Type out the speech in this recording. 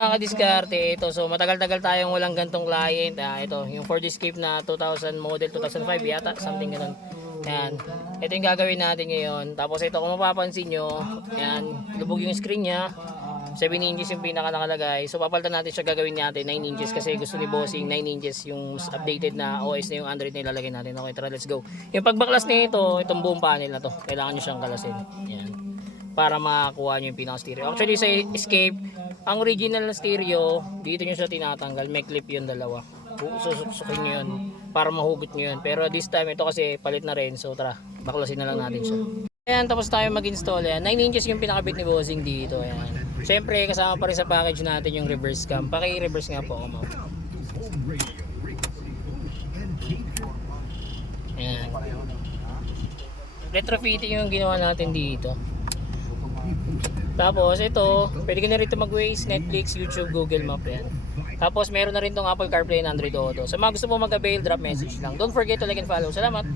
Mga diskarte ito. So matagal-tagal tayong walang gantong client. Ito yung Ford Escape na 2000 model, 2005 yata, something ganun. Yan. Ito yung gagawin natin ngayon. Tapos ito kung mapapansin nyo, yan, lubog yung screen niya. 7 inches yung pinaka nakalagay. So papalitan natin siya, gagawin natin 9 inches kasi gusto ni Bossing 9 inches yung updated na OS na yung Android na ilalagay natin. Okay, tara, let's go. Yung pagbaklas nito, itong buong panel na to, kailangan nyo siyang kalasin. Yan. Para makakuha nyo yung pinaka stereo. Actually sa Escape, ang original na stereo, dito nyo siya tinatanggal. May clip yun dalawa. Susukin nyo yun para mahugot nyo yun. Pero this time ito kasi palit na rin. So tara, baklasin na lang natin siya. Ayan, tapos tayo mag-install. Ayan, 9 inches yung pinakabit ni Bossing dito. Ayan. Siyempre, kasama pa rin sa package natin yung reverse cam. Paki-reverse nga po ako, ma'am. Ayan. Retrofitting yung ginawa natin dito. Tapos ito, pwede ka na rin ito mag-Waze, Netflix, YouTube, Google Map yan. Tapos meron na rin tong Apple CarPlay and Android Auto. Sa mga gusto mo mag-avail, drop message lang. Don't forget to like and follow. Salamat!